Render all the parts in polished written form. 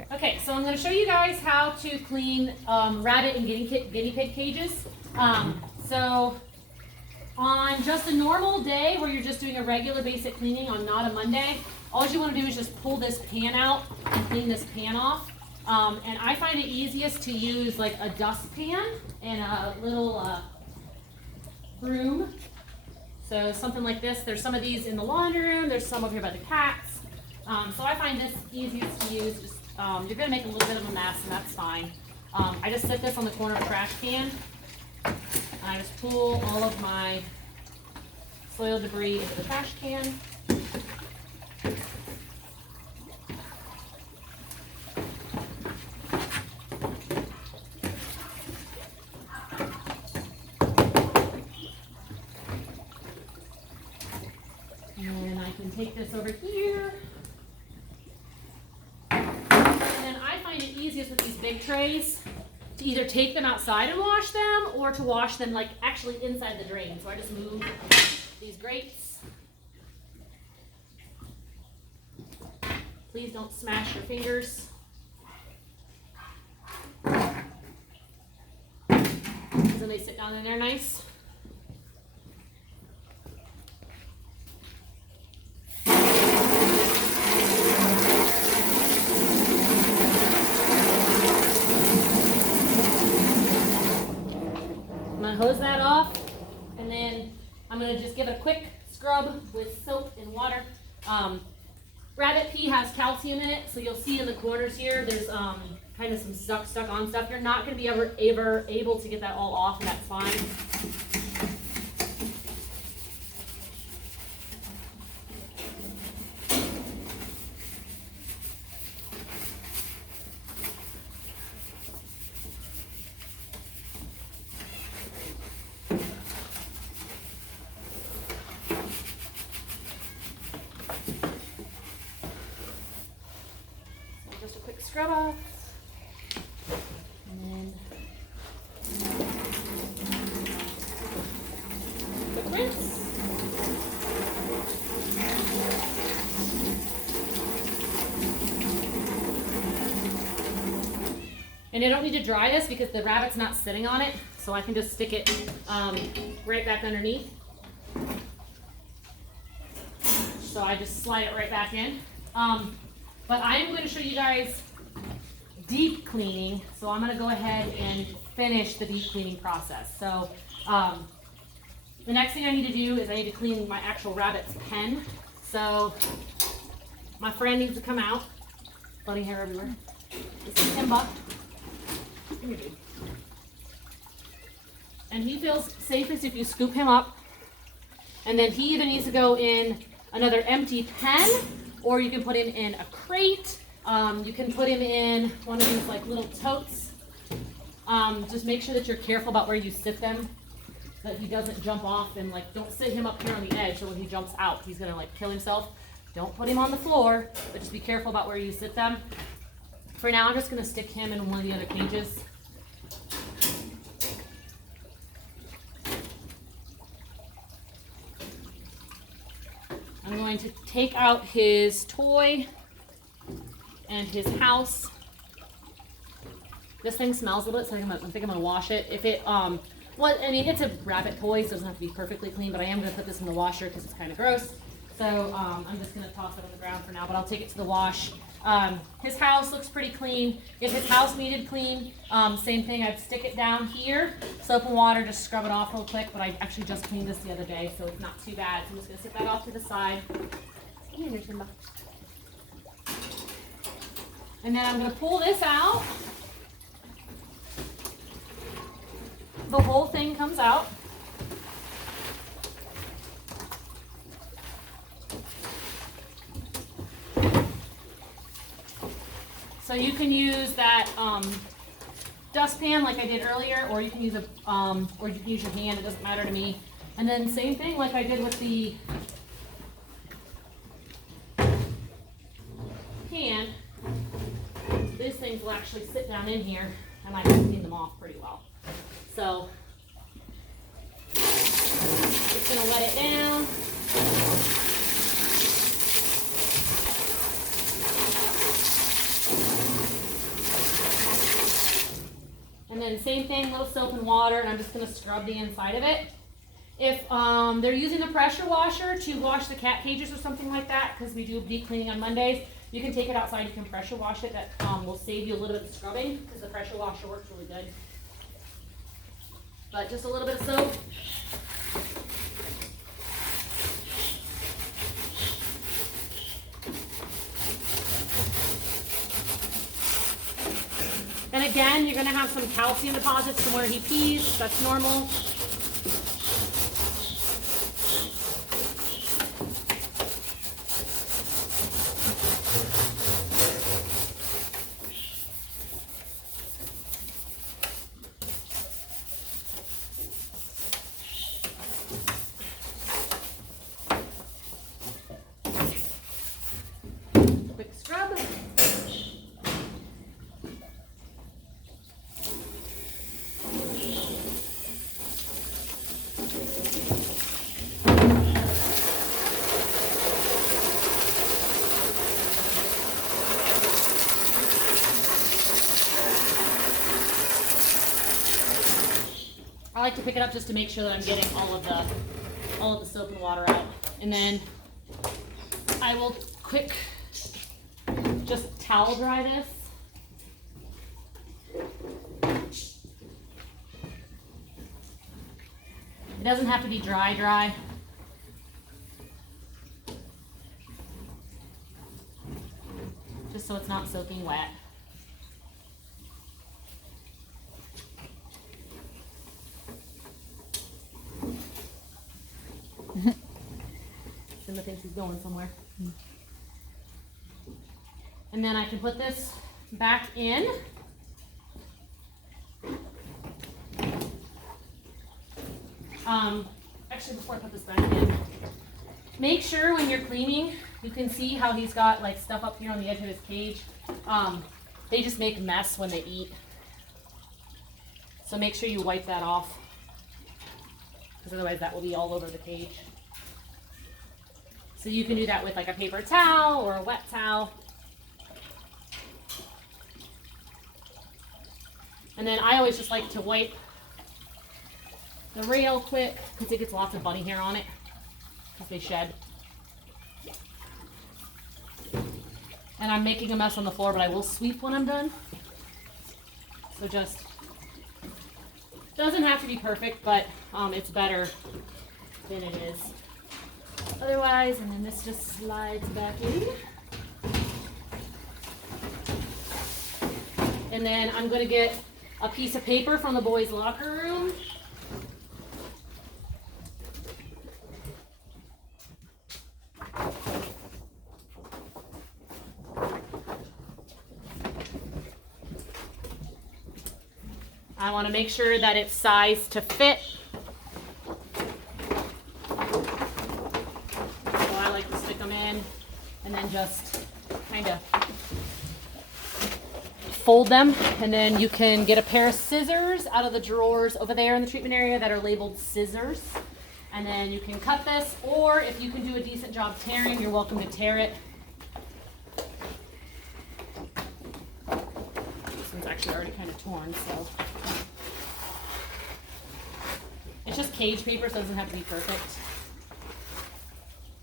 Okay, so I'm going to show you guys how to clean rabbit and guinea pig cages. So on just a normal day where you're just doing a regular basic cleaning on not a Monday, all you want to do is just pull this pan out and clean this pan off. And I find it easiest to use like a dustpan and a little broom. So something like this. There's some of these in the laundry room. There's some over here by the cats. So I find this easiest to use. Just you're going to make a little bit of a mess, and that's fine. I just set this on the corner of a trash can. And I just pull all of my soil debris into the trash can. And I can take this over here. And then I find it easiest with these big trays to either take them outside and wash them or to wash them like actually inside the drain. So I just move these grates. Please don't smash your fingers. Because then they sit down in there nice. Hose that off, and then I'm going to just give it a quick scrub with soap and water. Rabbit pee has calcium in it, so you'll see in the corners here there's kind of some stuck on stuff. You're not going to be ever able to get that all off, and that's fine. Just a quick scrub off, and then quick rinse. And I don't need to dry this because the rabbit's not sitting on it, so I can just stick it right back underneath. So I just slide it right back in. But I am going to show you guys deep cleaning, so I'm going to go ahead and finish the deep cleaning process. So the next thing I need to do is I need to clean my actual rabbit's pen. So my friend needs to come out. Bloody hair everywhere. This is Simba. Come here, dude. And he feels safest if you scoop him up. And then he either needs to go in another empty pen, or you can put him in a crate. You can put him in one of these like little totes. Just make sure that you're careful about where you sit them, that he doesn't jump off, and like don't sit him up here on the edge, so when he jumps out, he's gonna like kill himself. Don't put him on the floor, but just be careful about where you sit them. For now, I'm just gonna stick him in one of the other cages. I'm going to take out his toy and his house. This thing smells a little bit, so I think I'm gonna wash it. If it, well, I mean, it's a rabbit toy, so it doesn't have to be perfectly clean, but I am gonna put this in the washer because it's kind of gross. So I'm just gonna toss it on the ground for now, but I'll take it to the wash. His house looks pretty clean. If his house needed clean, same thing, I'd stick it down here, soap and water, just scrub it off real quick, but I actually just cleaned this the other day, so it's not too bad. So I'm just gonna set that off to the side. Here, Simba. And then I'm gonna pull this out. The whole thing comes out. So you can use that dustpan like I did earlier, or you can use or you can use your hand. It doesn't matter to me. And then same thing like I did with the pan. These things will actually sit down in here, and I can clean them off pretty well. So just gonna let it down. then same thing, little soap and water, and I'm just gonna scrub the inside of it. If they're using the pressure washer to wash the cat cages or something like that, because we do deep cleaning on Mondays, you can take it outside, you can pressure wash it. That will save you a little bit of scrubbing, because the pressure washer works really good. But just a little bit of soap. And again, you're gonna have some calcium deposits from where he pees, that's normal. Quick scrub. I like to pick it up just to make sure that I'm getting all of the soap and water out. And then I will quick just towel dry this. It doesn't have to be dry. Just so it's not soaking wet. Simba thinks he's going somewhere. And then I can put this back in. Actually, before I put this back in, make sure when you're cleaning, you can see how he's got like stuff up here on the edge of his cage. They just make a mess when they eat. So make sure you wipe that off, because otherwise that will be all over the cage. So you can do that with like a paper towel or a wet towel. And then I always just like to wipe the rail quick, because it gets lots of bunny hair on it, because they shed. And I'm making a mess on the floor, but I will sweep when I'm done. So just, doesn't have to be perfect, but it's better than it is otherwise. And then this just slides back in. And then I'm going to get a piece of paper from the boys' locker room. I want to make sure that it's sized to fit. So I like to stick them in and then just kind of fold them, and then you can get a pair of scissors out of the drawers over there in the treatment area that are labeled scissors, and then you can cut this, or if you can do a decent job tearing, you're welcome to tear it. This one's actually already kind of torn, so it's just cage paper, so it doesn't have to be perfect.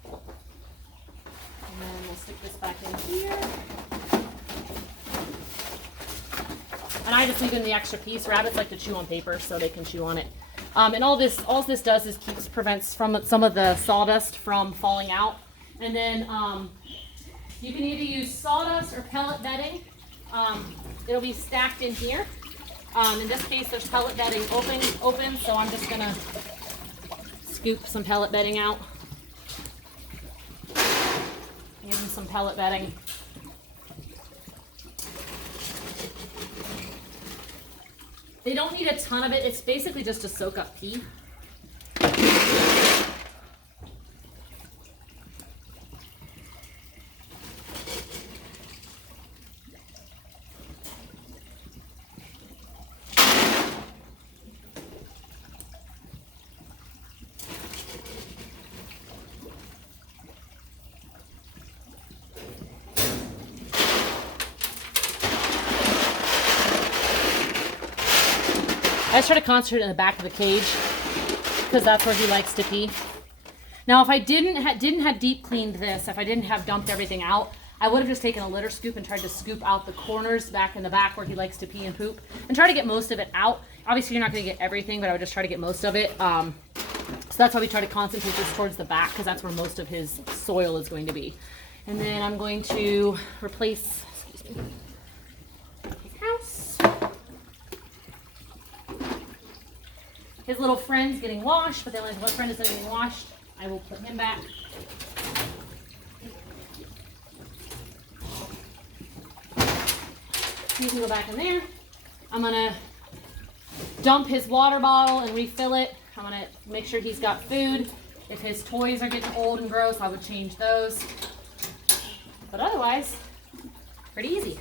And then we'll stick this back in here. And I just leave in the extra piece. Rabbits like to chew on paper, so they can chew on it. And all this does is prevents from some of the sawdust from falling out. And then you can either use sawdust or pellet bedding. It'll be stacked in here. In this case, there's pellet bedding open, so I'm just gonna scoop some pellet bedding out. Give them some pellet bedding. They don't need a ton of it. It's basically just to soak up pee. I just try to concentrate in the back of the cage because that's where he likes to pee. Now, if I didn't have deep cleaned this, if I didn't have dumped everything out, I would have just taken a litter scoop and tried to scoop out the corners back in the back where he likes to pee and poop and try to get most of it out. Obviously, you're not going to get everything, but I would just try to get most of it. So that's why we try to concentrate this towards the back because that's where most of his soil is going to be. And then I'm going to replace, excuse me, his house. His little friend's getting washed, but then when his little friend isn't getting washed, I will put him back. You can go back in there. I'm gonna dump his water bottle and refill it. I'm gonna make sure he's got food. If his toys are getting old and gross, I would change those. But otherwise, pretty easy.